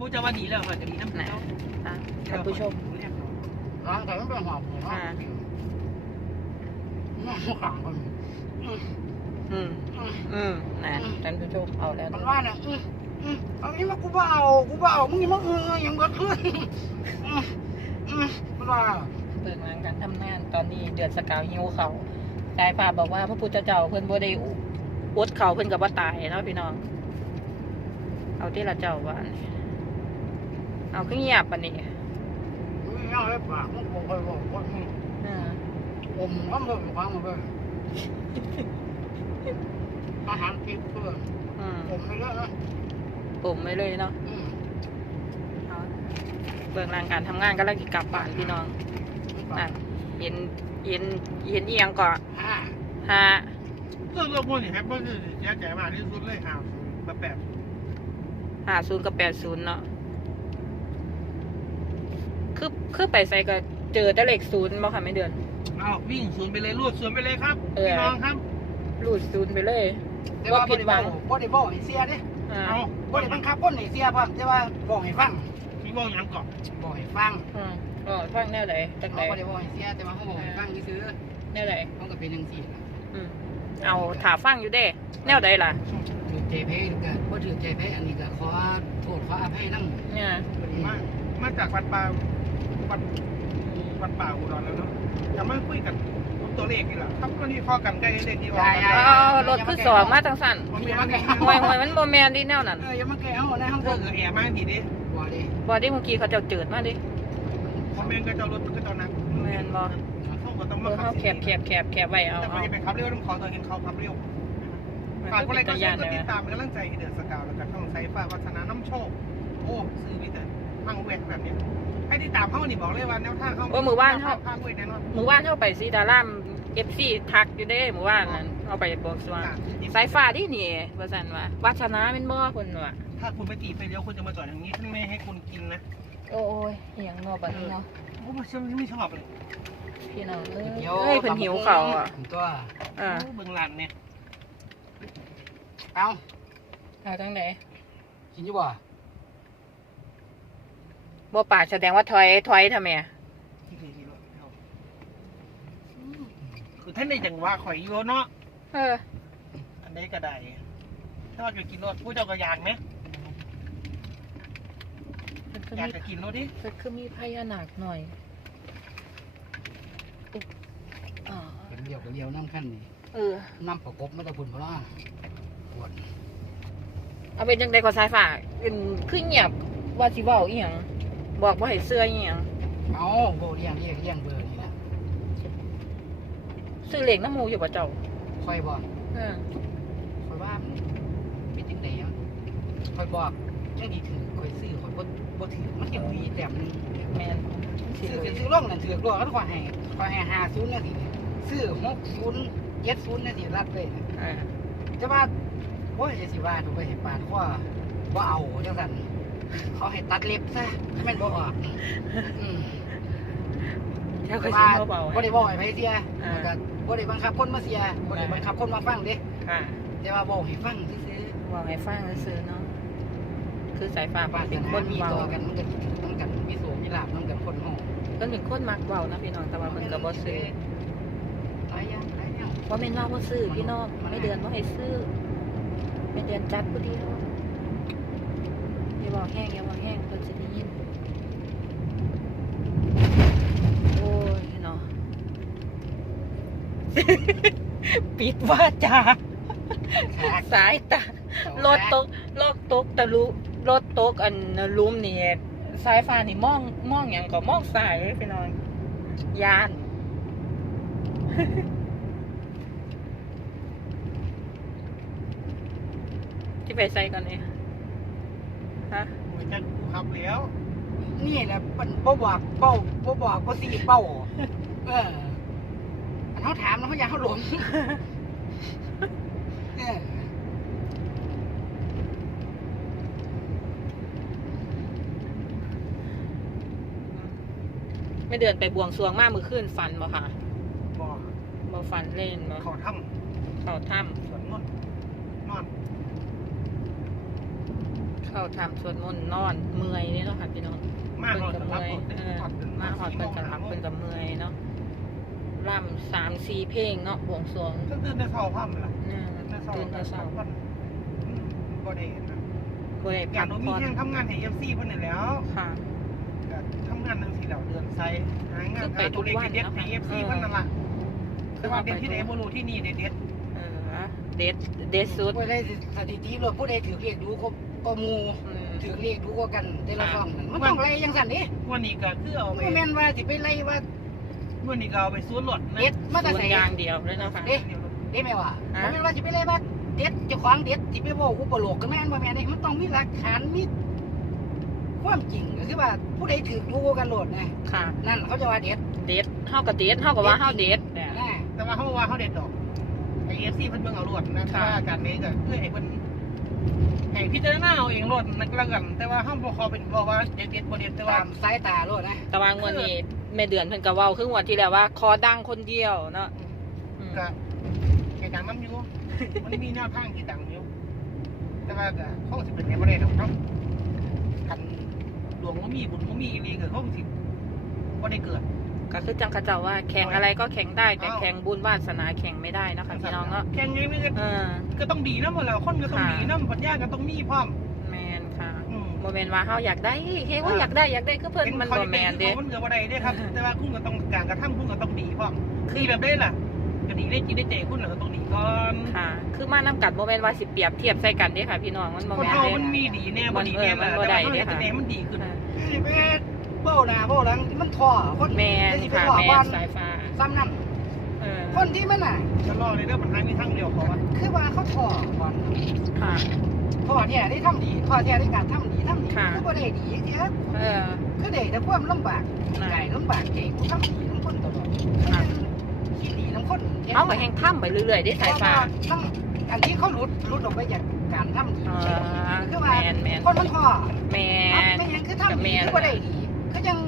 บูจะว่าดีแล้วค่ะจะดีน้ำหนักท่านผู้ชม ร้านแต่ก็เป็นหอบเลยนะน่าขังคนนะท่านผู้ชมเอาแล้ว มันว่าเนี่ยเอางี้มากูเบามึงยังมายังเบิดขึ้นมันว่าเปิดงานการทำงานตอนนี้เดือนสกาวหิวเขาสายฟ้าบอกว่าพระพุทธเจ้าเพิ่นบ่ได้อดเขาเพิ่นกับว่าตายเนาะพี่น้องเอาที่ละเจ้าว่าเอาขึ้นเงียบปะนี่เอาเลยปากมึงคงเคยบอกว่าผมก็ไม่รู้ความมันเลยอาหารกินเพื่อนผมไม่เลิกนะผมไม่เลยเนาะเบื้องหลังการทำงานก็แล้วกลับบ้านพี่น้องนั่นเห็นเอียงก่อนฮะเรื่องพวกนี้ครับก็คือแย่ใจมากที่สุดเลยครับแบบ50กับ80เนาะคือไปใส่ก็เจอแต่เลข0บ่ค่ะไม่เดือนเอาวิ่ง0ไปเลยรูด0ไปเลยครับพี่น้องครับรูด0ไปเลยว่าผิดหวังบ่ได้บอกให้เสียดิบ่ได้บังคับคนให้เสียพ่อแต่ว่าบอกให้ฟังพี่บอกยังก่อนบอกให้ฟังฟังแนวไหนจังได๋บ่ได้บอกให้เสียแต่ว่าเขาบอกให้ฟังซื่อแนวไหนมันก็เป็นจังซี่เอาถาฟังอยู่เด้แนวใดล่ะถือใจแพ้ก็บ่ถือใจแพ้อันนี้ก็ขอโทษขออภัยนำเนี่ยมาจากวัดป่าอุดรแล้วเนาะจะมาคุยกันตัวเลขนี่แหละครับก็นี่ข้อกันใกล้เลขที่ว่ารถคือสองมาจังสั่นหวยมันบ่แม่นดิแนวนั้นอย่ามาแก้เอาในห้องเพิ่นแอร์มาทีดิบ่ดิเมื่อกี้เขาเจ้าเจิดมาดิคอมเมนต์ก็เจ้ารถก็เจ้านักแม่นบ่เขาแคบไว้เอาแต่ไม่เป็นขับเร็วต้องขอตัวเห็นเขาขับเร็วฝากคนอะไรก็ติดตามเป็นกำลังใจเดือดสกาวแล้วก็ต้องใช้ฟ้าวัฒนาน้ำโชคโอ้ซื้อวิแต่พังแหวกแบบนี้ให้ติดตามเขานี่บอกเลยว่าแนวทางเขาหมู่บ้านเขาพังแหวกแน่นอนหมู่บ้านเขาไปซีดารามFC ทักอยู่เด้หมู่บ้านนั้นเอาไปบอกสว่าสายฟ้าที่นี่ว่าซั่นว่าวัฒนาเป็นบ่เพิ่นว่าถ้าคุณไปตีไปเลี้ยวคุณจะมาจอดอย่างนี้ท่านไม่ให้คุณกินนะโอ้ยอย่างนอบัดนี้เนาะโอ้ฉันไม่ชอบเลยพี่น้องเอ้ยเพิ่นหิวข้าวอ่ะตัวเบิ่งหลานเนี่ยเอาจังได๋กินอยู่บ่ปากแสดงว่าถอยทำไมคือท่านในจังหวะข่อยอยู่เนาะอันนี้ก็ได้ถ้าว่าจะกินรถผู้เจ้าก็อยากไหมอยากจะกินรถดิคือมีพญานาคหน่อยเป็นเดียวน้ำขั้นนี่น้ำประกบไม่ต้องพุ่นเพราะว่าปวดเอาเป็นจังได๋ก็สายฟ้าคือเงียบว่าสิเว้าอีหยังบอกว่าให้เสื้ออย่างเอาโบเลี้ยงเบอร์นี่แหละซื้อเหล็กน้ำมูอยู่ป่ะเจ้าคอยบอกคอยว่าเป็นจังได๋คอยบอกจังดีถือคอยซื้อคอยบ่ถือมันยังมีแต้มนึงแม่นซื้อลงนั่นถือด้วยแล้วคอยให้50นาทีซื้อ60 70นาทีรับเลยจะว่าโอ้ยสิว่าถูกไปเห็นปาดข้อบ่เอาจังซั่นเขาให้ตัดเล็บซะแม่นบ่ออกเขาเคยซื้อเบาบ่ได้บอกให้ไปเสียบ่ได้บังคับคนมาเสียบ่ได้บังคับคนมาฟังเด้แต่ว่าบอกให้ฟังซื่อๆบอกให้ฟังซื่อๆเนาะคือสายฟ้าเป็นคนมีต่อกันมันก็ต้องกันมีโสมีลาบต้องกันคนห้องเพิ่นเป็นคนมักเว้านะพี่น้องแต่ว่าเพิ่นก็บ่ซื้อหลายอย่างบ่แม่นว่าบ่ซื้อพี่น้องไม่เดือนบ่ให้ซื้อไม่เดือนจัดผู้เดียวอย่าบอกแห้งเพิ่นสิได้ยินโอ้ยเนาะปิดวาจาสายตารถตกตะลุรถตกอันลุมนี่สายฟ้านี่มองหยังก็มองสายพี่น้องยานที่ไปใส่กันเนี่ยฮะมันจะขับเลี้ยวนี่แหละมันบ่บอกบ่สิเป้าเขาถามแล้วเขาอยากเขาหลงไม่เดินไปบวงสรวงมากมือขึ้นฟันบ่ค่ะบ่ฟันเล่นบ่เขาถ้ำสวดมนต์นอนเข้าทำสวดมนต์นอนเมื่อย เพิ่นกับเมื่อยมาหอดเพิ่นกับรับเพิ่นกับเมื่อยเนาะร่ำ3-4 เพลงเนาะบวงสรวง ก็ตื่นแต่เช้าค่ำล่ะ ตื่นแต่เช้า บ่ได้นะ บ่ได้ อ พั ย่าง ก เรามี ผ่อน แห่งทำงานให้ FC เพิ่นนั่นแหล้ว ค่ะ ก็ทำงานจังซี่แล้วเดือนไซหางานหาตัวเลขเด็ดๆให้ FC เพิ่นนั่นล่ะแต่ว่าเป็นที่ไหนบ่รู้ที่นี่เด็ด เด็ดสุด ผู้ใดสถิติรวมผู้ใดถือเลขดูก็หมู่ถือเลขดูก็กันแต่ละช่องนั่นมันต้องไล่จังซั่นนี่ ๆวันนี้ก็คือเอาไป บ่แม่นว่าสิไปไล่ว่า วันนี้ก็เอาไปสวนรถนะ เด็ดมาแต่ ส่ว ไส นยางเดียวเลยนะคะ เด้แม่ว่าบ่แม่นว่าสิไปไล่ว่าเด็ดเจ้าของเด็ดสิไปเว้าอุปโลกก็แม่นบ่แม่นนี่มันต้องมีหลักฐานมีความจริงก็คือว่าผู้ใดถือดูกันโลดนะ ค่ะ นั่นเขาจะว่าเด็ด เด็ดเฮากับเด็ดเฮากับว่าเฮาเด็ดเนี่ย นะ แต่ว่าเขาว่าเขาเด็ดดอกไอ้ FC เพิ่นเบิ่งเอารวดนะถ้าการนี้ก็คือให้เพิ่นให้พิจารณาเอาเองรวดนักละกัน แต่ว่าห้ามบ่ขอเป็นบอกว่าเด็ดบ่เด็ดแต่ว่า ตามสายตาโลดนะ แต่ว่างวดนี้แม่เดือนเพิ่นก็เว้าคืองวดที่แล้วว่าคอดังคนเดียวเนาะอืม ก็เหตุการณ์น้ำอยู่ มันมีแนวทางที่ดังอยู่แต่ว่าก็คงสิเป็นไปบ่ได้ดอกเนาะคันดวงบ่มีบุญบ่มีอีหลีก็คงสิบ่ได้เกิด ก็คือจังเขาเจ้าว่าแข่งอะไรก็แข่งได้แต่แข่งบุญวาสนาแข่งไม่ได้เนาะค่ะพี่น้องเนาะ แข่งไงมัน เออ ก็ต้องดีนะหมดแล้วคนก็ต้องดีนะปัญญาก็ต้องมีพร้อม แมนค่ะ อืม โมเมนว่าเฮาอยากได้เฮ้ยว่าอยากได้คือเพิ่นมันบ่แมนเด้ มันเกิดบ่ได้เด้ครับ แต่ว่าคุณก็ต้องการกระทำคุณก็ต้องดีพร้อมดีแบบได้ล่ะก็ดีได้จิตได้ใจคุณก็ต้องดีก่อน ค่ะ คือมานํกันโมเมนว่าสิเปรียบเทียบใส่กันเด้ค่ะพี่น้องมันบ่ คน แม่น เฮา เด้ มันมีดีแน่บ่ดีแน่ล่ะแต่ว่าเฮาจะแน่มันดีขึ้น สิไปเบ้าหน้าเบ้าหลังมันท่อคน แมน สิไป ค่ะ ท่อ แม บ้าน น สายฟ้า ซ้ำนั่น เออ คนที่มันน่ะ จะรอเลยเด้อมันทางนี้ทางเดียวขอว่า คือว่าเขาท่อก่อน ค่ะ ท่อเนี่ยได้ทำดีท่อเนี่ยได้การทำดีคือบ่ได้ดีเสีย เออ คือได้แต่ความลำบากใจลำบากใจกูทำดีน้ำคนตลอดคิดดีน้ำคน เอาไปแห่งถ้ำไปเรื่อยๆได้สายฟ้า อันที่เขาหลุดออกไปจากการทำดีคือว่า แมน คนมันท่อ แมน ไม่ยังคือทำดีคือบ่ได้ดีคือยัง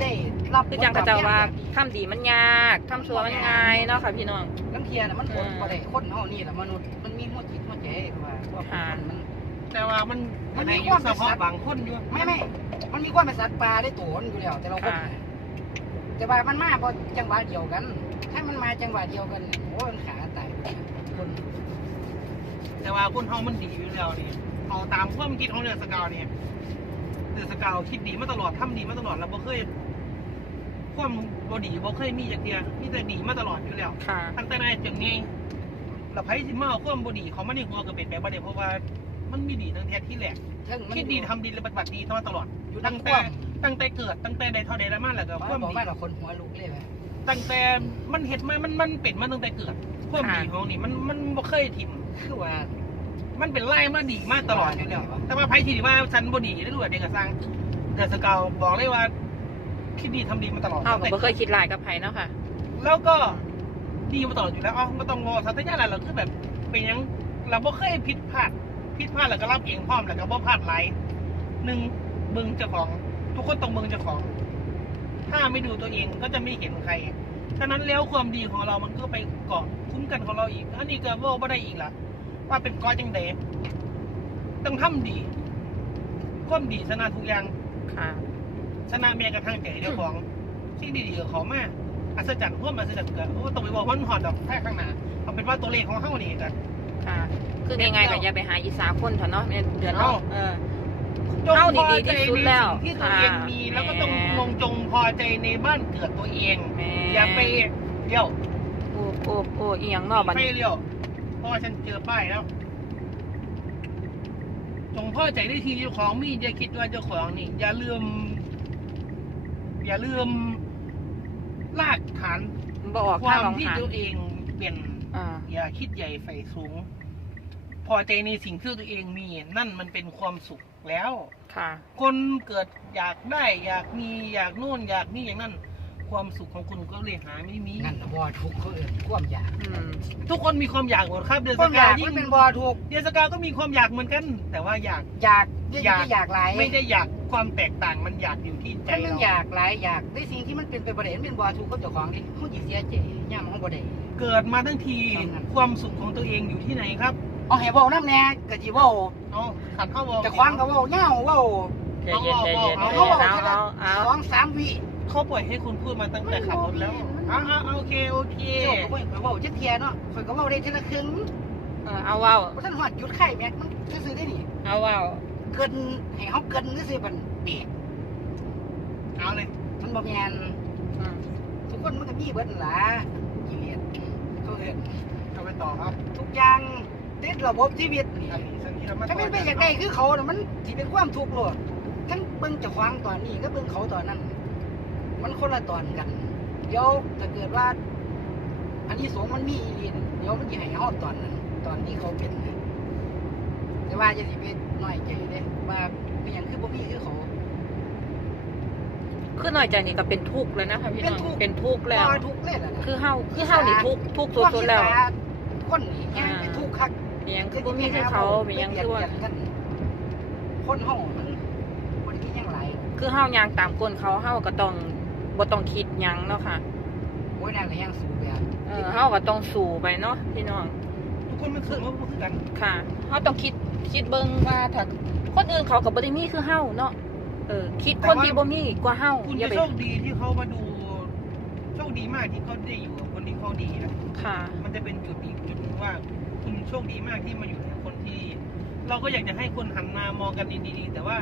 ได้รับ คือจังเขาเจ้าว่าทำดีมันยากทำชั่วมันง่ายเนาะค่ะพี่น้อง ลังเทียน่ะมันคนบ่ได้คนเฮานี่แหละมนุษย์มันมีหัวจิตหัวใจว่ามัน แต่ว่ามันในอยู่เฉพาะบางคนอยู่ ไม่มันมีความเป็นสัตว์ป่าได้ตัวมันอยู่แล้วแต่เราคนแต่ว่ามันมาพอจังหวะเดียวกัน ถ้ามันมาจังหวะเดียวกันโอ้มันขาตายคน แต่ว่าคนเฮามันดีอยู่แล้วนี่เอาตามความคิดของเดือนสกาวเนี่ยเดือนสกาวคิดดีมาตลอดทำดีมาตลอดแล้วบ่เคยความบ่ดีบ่เคยมีอย่างเดียวมีแต่ดีมาตลอดอยู่แล้ว ค่ะ ตั้งแต่นายจนไงเราไพ่สิมาเอาความบ่ดีเขามาในหัวก็เป็นไปบ่ได้เพราะว่ามันมีดีตั้งแต่ที่แรกคิดดีทำดีและปฏิบัติดีมาตลอด อยู่ ตั้ ตั้ ง ง แต่ แต่ ตั้งแต่เกิดตั้งแต่ใดเท่าใดแล้วมาแล้วก็ความ บอก ดี ว่าเราคนหัวลุกเลยไหม ตั้งแต่มันเห็ดมามันเป็นมาตั้งแต่เกิดความดีของนี่มันบ่เคยถิ่ม คือว่า มันเป็นไล่มาดีมาตลอดอยู่แล้วแต่ว่าไพ่ที่ว่าฉันบ่ดีได้รู้เด็กก็สร้างเดือนสกาวบอกเลยว่าคิดดีทำดีมาตลอด เฮาก็บ่เคยคิดหลายกับไผเนาะค่ะ แล้วก็ดีมาตลอดอยู่แล้วอ๋อไม่ต้องงอสัตยาอะไรเราคือแบบเป็นยังเราบ่เคยผิดพลาดแล้วก็รับเองพร้อมแล้วก็บ่พลาดหลายหนึ่งเบิ่งเจ้าของ ทุกคนต้องเบิ่งเจ้าของ ถ้าไม่ดูตัวเองก็จะไม่เห็นใครฉะนั้นแล้วความดีของเรามันก็ไปเกาะคุ้มกันของเราอีกอันนี้ก็ว่าบ่ได้อีกล่ะว่าเป็นก้อนจังไดต้องทำดีความดีชนะทุกอย่าง ค่ะ ชนะแม้กระทั่งใจเจ้าของที่ดีๆกับเขามากอัศจรรย์พวกอัศจรรย์เกิดโอ้ต้องไปบอกว่ามันหอดดอกแค่ข้างหน้าเอาเป็นว่าตัวเลขของเฮานี่กัน ค่ะ คือง่ายๆก็อย่าไปหาอีสาคนเถอะเนาะเดือนเนาะเออ จง เฮา พ นี่ อ ดี ใจ ที่สุด ใน แล้ว สิ่งที่ตัวเองมีแล้วก็ต้องจงพอใจในบ้านเกิดตัวเองอย่าไปเลี้ยว โอ้อีหยังเนาะบัด ไม่ นี้ เลี้ยวเพราะว่าฉันเจอป้ายแล้ว จงพอใจในที่เจ้าของมีอย่าคิดว่าเจ้าของนี่อย่าลืมรากฐาน บ่ออก ค ทาง วาม รอง ที่ หาน ตัวเองเป็น อ่า อย่าคิดใหญ่ไฟสูง พอใจในสิ่งที่ตัวเองมีนั่นมันเป็นความสุขแล้ว ค่ะ คนเกิดอยากได้อยากมีอยากโน่นอยากนี่อย่างนั้น ความสุขของคุณก็เลยหาไม่มี นั่นบ่ทุกคนความอยาก ทุกคนมีความอยากหมดครับเดือน ค ส วามอกาก ายยิ่ มัน ง เป็นบ่ทุก เดือนสกาก็มีความอยากเหมือนกัน แต่ว่าอยาก อยากหลาย ไม่ได้อยากความแตกต่างมันอยากอยู่ที่ใจ ถ้ามัน เรา อยากหลายอยากได้สิ่งที่มันเป็นไปบ่ได้มันเป็นบ่ทุกคนเจ้าของดิเขาสิเสียใจย่ามของบ่ได้ เกิดมาทั้งทีความสุขของตัวเองอยู่ที่ไหนครับ เอาให้เว้านำแน่ก็สิเว้า เอาขัดเข้าบอก แต่ควางก็เว้าเหย้าเว้า ใจเย็นใจเย็น เอา เอา 2-3 วิ เขาปล่อยให้คุณพูดมาตั้งแต่ขับรถแล้วโอเคโอเค เจ้าก็บ่ข่อยเว้าจักเที่ยเนาะข่อยก็เว้าได้ทีละครึ่ง เอาเว้า บ่ทันฮอดหยุดไข่แม็กมันซื่อๆได้นี่ เอาเว้า เกินให้เฮาเกินซื่อๆมันเบรก เอาเลย มันบ่แม่น อืม ทุกคนมันก็มีเบิดนั่นล่ะกิเลสเขาเอิ้น เอาไปต่อครับ ทุกอย่างติดระบบชีวิตนี่ อันนี้สักทีเรามา ถ้าเป็นไปอยากได้คือเขาน่ะมันสิเป็นความทุกข์โลดทั้งเบิ่งเจ้าของตอนนี้ก็เบิ่งเขาตอนนั้น มันคนละตอนกัน เดี๋ยวถ้าเกิดว่า อันนี้สงส์มันมีอีหลีน่ะเดี๋ยวมันสิให้เฮาตอนนั้น ตอนที่เขาเป็นน่ะแต่ว่าจะสิไปน้อยใจเด้ว่าเป็นหยังคือบ่มีคือเขา คือหน่อยใจนี่ก็เป็นทุกข์เลยนะคะพี่น้องเป็นทุกข์แล้ว บ่ทุกข์เลยล่ะนะ คือเฮานี่ทุกข์สุดๆแล้ว คนนี่แฮงเป็นทุกข์คัก มีหยังคือบ่มีคือเขามีหยังคือว่า คนเฮามันบ่ได้มีหยังหลาย คือเฮายางตามกลเขาเฮาก็ต้องบ่ต้องคิดหยังเนาะค่ะ โอ้ยนั่นแหละยังสู้แบบ เฮาก็ต้องสู้ไปเนาะพี่น้อง ทุกคนมันคือว่าพูดกัน ค่ะเฮาต้องคิดเบิ่งว่าถ้าคนอื่นเขาก็บ่ได้มีคือเฮาเนาะคิดคนที่บ่มีกว่าเฮา คุณ อย่า จะ ไป โชคดีที่เขามาดูโชคดีมากที่เขาได้อยู่กับคนที่เขาดีนะ ค่ะ มันจะเป็นจุดอีกจุดหนึงว่าคุณโชคดีมากที่มาอยู่ในคนที่ เราก็อยากจะให้คนหันมามองกันดีๆแต่ว่า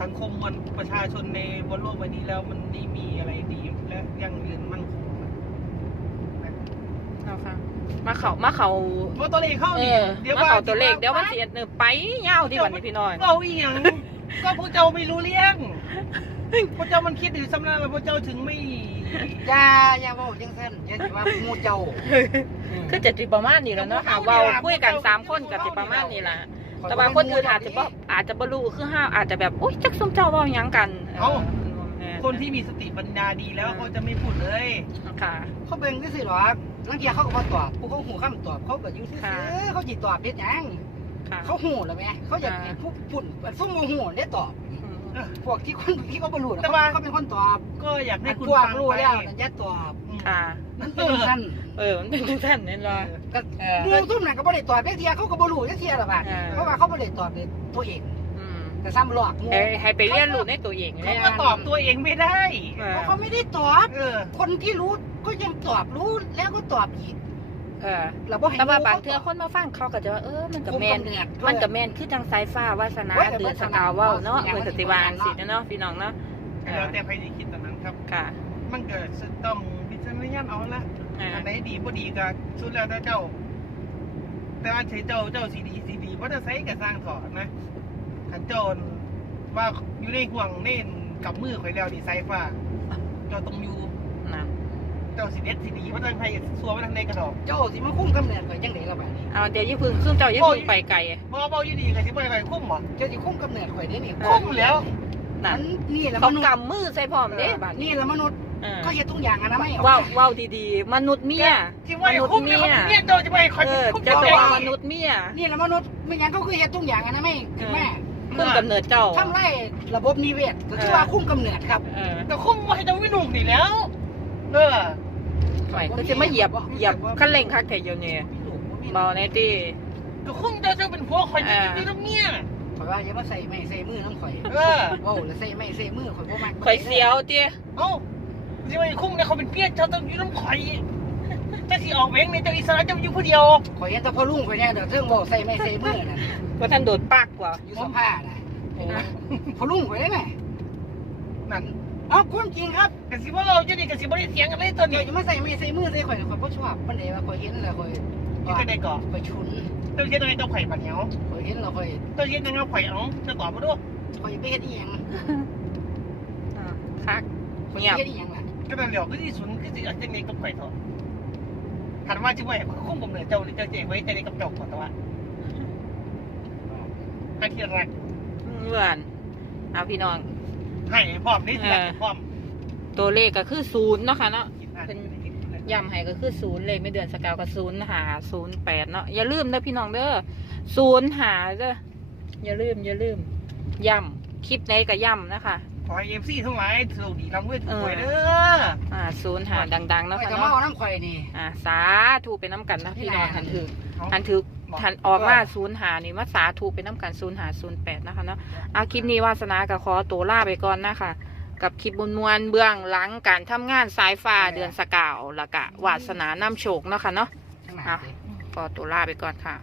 สังคมมันประชาชนในบนโลกใบนี้แล้วมันไม่มีอะไรดีและยั่งยืนมั่นคงนะ เอาค่ะมาเขา เพราะตัวเลขเข้านี่เดี๋ยว มาเขาตัวเลขเดี๋ยวมันสิไปยาวที่วันนี้พี่น้อย เอาอีหยังก็พวกเจ้าไม่รู้เรื่องพวกเจ้ามันคิดอยู่สำนักแล้วพวกเจ้าถึงไม่ อย่าเว้าจังซั่นอย่าสิว่าหมู่เจ้า คือจะสิประมาณนี้แหล้วเนาะค่ะเว้าคุยกัน3คนก็สิประมาณนี้ล่ะแต่ว่าคนอื่นอาจจะบ่รู้คือเฮาอาจจะแบบโอ๊ยจักซุมเจ้าเว้าหยังกัน คนที่มีสติปัญญาดีแล้วเขาจะไม่พูดเลย ค่ะ เขาเบิ่งซื่อๆหรอกบางทีเขาก็บ่ตอบผู้เขาหูคำตอบเขาก็อยู่ซื่อๆเขาสิตอบเฮ็ดหยัง ค่ะ เขาหูแล้วแม่เขาอยากให้ผู้ปุ่นซุ่มบ่หูได้ตอบ พวกที่คนที่เขาบ่รู้นะเขาเป็นคนตอบ ก็อยากให้คุณ พวก ฟัง รู้ ไป แล้วนั่นอย่าตอบ ค่ะ มันเป็นซั่น มันเป็นจังซั่นนั่นล่ะ ก็หมู่ซุ่มนั่นก็บ่ได้ตอบจักเที่ยเขาก็บ่รู้จักเที่ยล่ะบาดเพราะว่าเขาบ่ได้ตอบด้วยตัวเอง อืม แต่ซ้ำหลอกหมู่ ให้ไปเรียนรู้ในตัวเอง เขา เลย ก็ตอบตัวเองไม่ได้ เพราะเขาไม่ได้ตอบ คนที่รู้ก็ยังตอบรู้แล้วก็ตอบอีกเราบ่ให้ แต่ว่าบางเทื่อคนมาฟังเขาก็จะว่ามันก็แม่นมันก็แม่นคือจังสายฟ้าวาสนาเดือนสกาวเว้าเนาะเพิ่นก็สิวางสิเนาะพี่น้องเนาะ แล้วแต่ใครจะคิดตอนนั้นครับ ค่ะ มันเกิดต้องพิจารณาเอาละอันไหนดีบ่ดีก็สุดแล้วแต่เจ้า แต่ว่าเจ้าสีดีว่าจะใช้กับสร้างถอดนะขันโจรว่าอยู่ในห่วงเน่นกับมือข่อยแล้วดีไซฟ้าเจ้าต้องอยู่ นะ เจ้าสีเด็ดสีดีว่าทางไทยสัวว่าทางในกระดอก เจ้าสิมาคุ้มกำเนิดข่อยจังได๋ล่ะบาดนี้ เอาเดี๋ยวอย่าพึ่งซึ่งเจ้าอย่าพึ่งไปไกล บ่อยู่ดีกับสิบ่ไปคุ้มบ่ เจ้าสิคุ้มกำเนิดข่อยได้นี่ คุ้มแล้ว น่ะ มันนี่แหละ เขา มนุษย์ กำมือใส่พร้อมเด้บัดนี้ นี่แหละมนุษย์เขาเฮ็ดทุกอย่างอนามัย ว้าวดีๆมนุษย์เมีย ที่ว่าคุ้มเนี่ยเจ้าจะไปคอยคุ้ม จะ เจ้า ตัวมนุษย์เมีย นี่แหละมนุษย์ไม่งั้นเขาคือเฮ็ดทุกอย่างอนามัยคือแม่ คุ้มกำเนิดเจ้า ทำไรระบบนิเวศก็คือว่าคุ้มกำเนิดครับ แต่คุ้มว่าให้เจ้าไม่หนุกนี่แล้ว หน่อยก็จะมาเหยียบคันเร่งคักแถวเดียวนี่เบาในที่ ก็คุ้มเจ้าเป็นผัวคอยอยู่ตรงเนี้ย ข่อยว่าอย่ามาใส่ไม้ใส่มือน้ำข่อย เออ โอ้แล้วใส่ไม้ใส่มือข่อยบ่มัก ข่อยเสียวเตี้ย เอ้าที่ว่าคุ้มเนี่ยเขาเป็นเปี้ยเจ้าต้องอยู่น้ำข่อยจะสิออกเว้งเนี่ยเจ้าอิสระเจ้าอยู่ผู้เดียว ข่อยเห็นแต่พ่อลุงข่อยเนี่ยเดี๋ยวเทิงบ่ใส่ไม้ใส่มือน่ะ ว่าท่านโดดปากกว่า อยู่สภาน่ะพ่อลุงข่อยได้ไหม นั่น อ๋อความจริงครับ กสิว่าเราจะนี่กสิบ่ได้เสียงกันเลยตัว เดี๋ นี้ ยวจะมาใส่ไม้ใส่มือใส่ข่อยข่อยบ่ชอบปานใดว่าข่อยเห็นแล้วข่อย ยังจะได้ก่อ ข่อยฉุน เจ้าเฮ็ดยังไงเจ้าไข่ปันเหนียว ข่อยเห็นแล้วข่อย เจ้าเฮ็ดยังไงไข่เอาจะตอบมาด้วย ข่อยไปเฮ็ดอีหยัง คัก ข่อย เงียบ เฮ็ดอีหยังล่ะ ก็นั่นแหละก็ที่สุนก็สิอยากจะไงกับไข่ทอดหันว่าจิ๋วไว้คุ้มผมเลยเจ้าเจ้าเจ๊ไว้ใจในกับจอกก่อนแต่ว่าให้ที่รัก เหมือนเอาพี่น้อง ให้พร้อมนี่สิพร้อม ตัวเลขก็คือ0เนาะค่ะเนาะย้ำให้ก็คือ0เลขไม่เดือนสกาวก็0หา08เนาะอย่าลืมนะพี่น้องเด้อ0หาเด้ออย่าลืมย้ำคลิปไหนก็ย้ำนะคะ ขอให้เอฟซีทั้งหลายสวัสดีลำเวทสวยเด้อ 0หาดังๆเนาะ ข่อย ค่ะ ก็มา เนาะ เอาน้ำข่อยนี่ สาธุไปน้ำกันนะพี่น้องทันถึกทันออกมา0หานี่มาสาธุไปน้ำกัน0หา08นะคะเนาะคลิปนี้วาสนากับขอตัวลาไปก่อนนะคะ กับคลิปมวลๆเบื้องหลังการทำงานสายฟ้าเดือนสกาวแล้วก็วาสนาน้ำโชคเนาะค่ะเนาะ ข้างหน้า ก็ตัวลาไปก่อนค่ะ